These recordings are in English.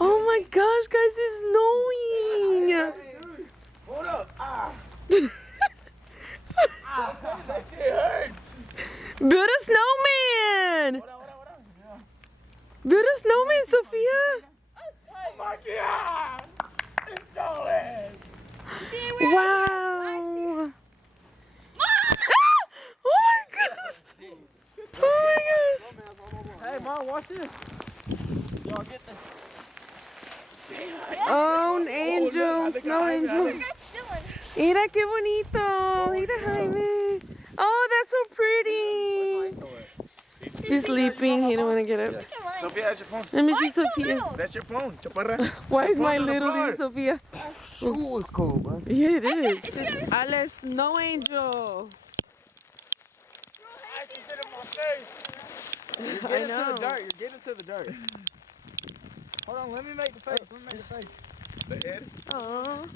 Oh my gosh, guys, it's snowing. Hold up. That shit hurts. Build a snowman. Build a snowman, Sophia. Oh my God. It's snowing. Wow. Oh my gosh. Oh my gosh. Hey, Mom, watch this. Y'all get this. Oh, an angel, snow angel. Mira qué bonito. Mira, Jaime. Oh, that's so pretty. He's sleeping. He don't want to get up. Sophia, that's your phone. Let me see Sophia's. That's your phone, chaparra. Why is my little this Sophia? School is cold, man. Yeah, it is. It's Ale Snow Angel. I see shit in my face. You're getting to the dirt. You're getting to the dirt. Hold on, let me make the face. Let me make the face. The head? Aww.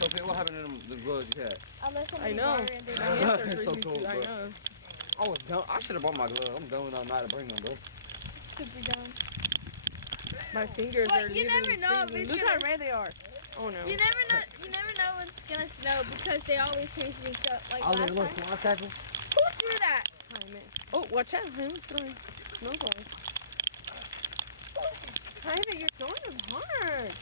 Sophia, what happened to the gloves you had? I know. It's so cold, bro. I was dumb. I should have brought my gloves. I'm dumb enough not to bring them, bro. Super dumb. My fingers are You never know if it's Look gonna, how red they are. Oh no. You never know when it's gonna snow because they always change things up. Like last time. Who threw that? Oh, watch out. I'm throwing snowballs. Jaime, you're throwing them hard.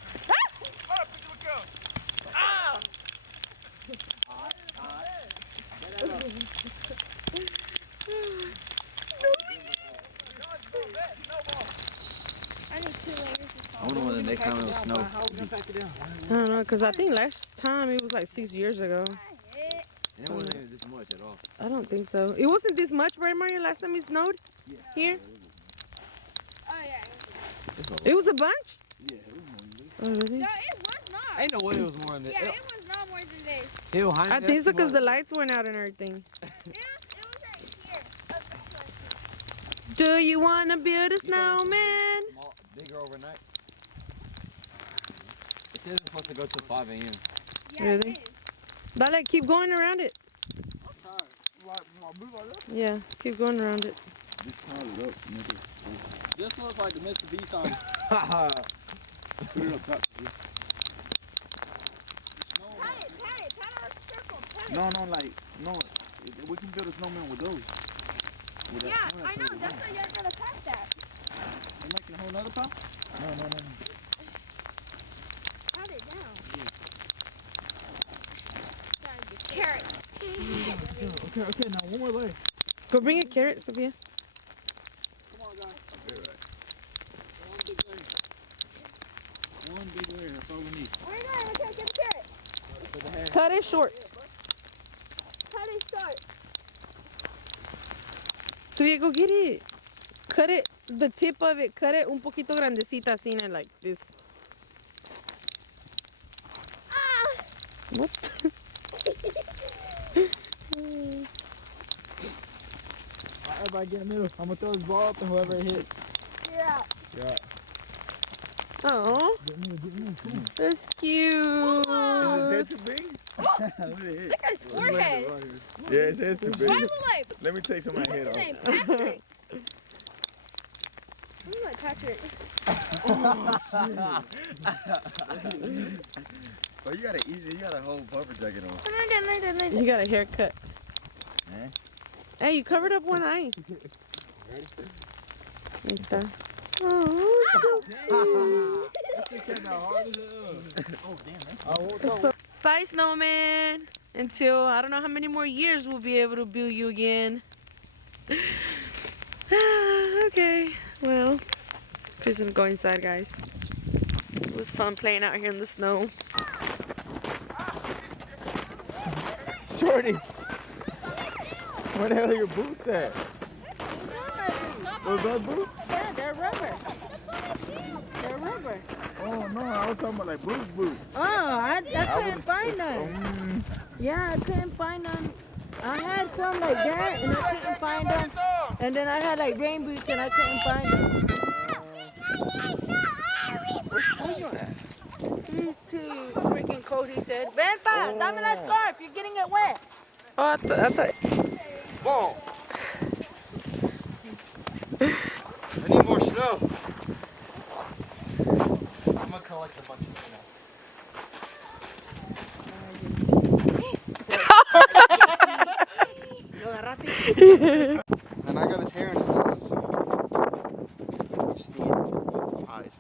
I need 2 layers. I wonder when the next time it'll snow. I don't know, because I think last time it was like 6 years ago. And it wasn't even this much at all. I don't think so. It wasn't this much, right, Mario, last time it snowed? Yeah. Here? Oh yeah. It was a bunch? Yeah, it was more than this. Oh, really? No, it was not. Ain't no way it was more than this. Yeah, it was not more than this. I think so because the lights went out and everything. It was right here. Do you want to build a snowman? Bigger overnight. It says it's supposed to go till 5 a.m. Yeah, Really? it is. Dale, keep going around it. I'm tired. Like, my boot like that? Yeah, keep going around it. Just pile it up, nigga. This looks like the Mr. Beast song. Put it up top. Pat it on a circle, pat it. No, we can build a snowman with those. With Yeah, that- I know, that's why you're gonna pack that. You making a whole nother pile? No. Pat it down. Carrots. Okay, now one more layer. Go bring a carrot, Sophia. Come on, guys. One big layer. One big layer, that's all we need. Where are you going? Okay, get a carrot. Cut it short. Cut it short. Sophia, go get it. Cut it, the tip of it, cut it un poquito grandecita, así, like this. Ah! What? Everybody get in the middle. I'm gonna throw this ball up and whoever it hits. Yeah. Yeah. Oh, Get in the middle. Come on. that's cute. Is his head too big? Look at his forehead. Yeah, his head's too big. Wait. Let me take some of my head What's his off. name? Patrick. Who's my Patrick? Oh, you got a whole puffer jacket on. Come on. You got a haircut. Eh? Hey, you covered up one eye. Ahí está. Oh, so cute. So, bye, snowman. Until I don't know how many more years we'll be able to build you again. Okay, well, just gonna go inside, guys. It was fun playing out here in the snow. Shorty, where the hell are your boots at? Those bad boots? Yeah, they're rubber. They're rubber. Oh no, I was talking about like boots. Oh, I couldn't find them. Yeah, I couldn't find them. I had some like that and I couldn't find them. And then I had like rain boots and I couldn't find them. Where's you at? He's too freaking cold, he said. Ven pa, dame la scarf, you're getting it wet. Oh, I thought. Ball! I need more snow. go. I'm gonna collect a bunch of snow. And I got his hair in his nose. We just need eyes.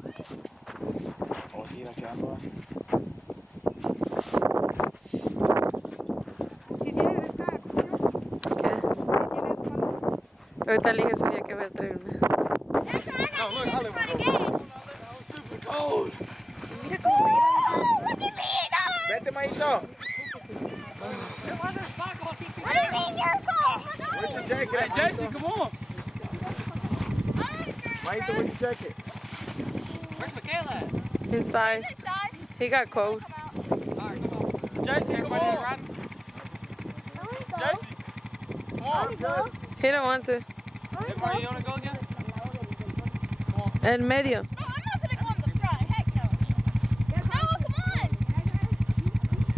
Oh, sí, la quedando. Ahorita le dije a Sofía que voy a traer una. No, look, I live with Super cold. Mira cómo Vete, Maito. What do you mean you're cold? Where's your jacket? Hey, Jesse, come on. Maito, where's your jacket? Where's Michaela at? inside. He got cold. Jesse, come on. Jesse, come on. He don't want to. Everybody, you want to go again? En medio. No, I'm not gonna go on the front. Heck no. Noah, come on.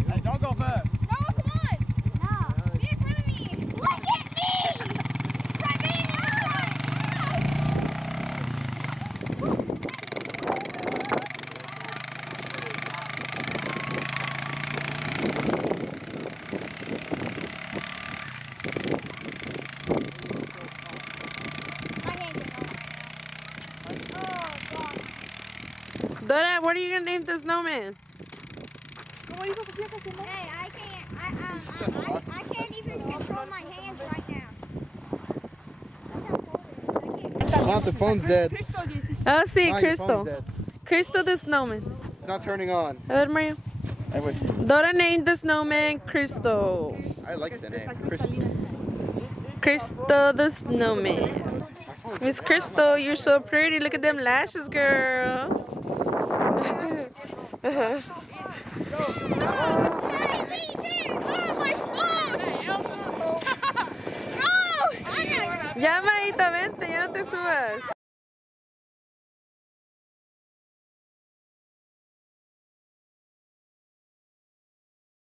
Hey, don't go fast. Noah, come on. No. Be in front of me. Look at me. Try being in front. Dora, what are you gonna name the snowman? Hey, I can't even control my hands right now. That's how cold it is. I can't. Not the phone's dead. Oh, sí, Your Crystal. phone's dead. Crystal the snowman. It's not turning on. A ver, Mario. Hey, wait. Dora named the snowman Crystal. I like the name. Crystal. Crystal the snowman. Miss Crystal, you're so pretty. Look at them lashes, girl. Ya, Maíta, vente, ya no te subas.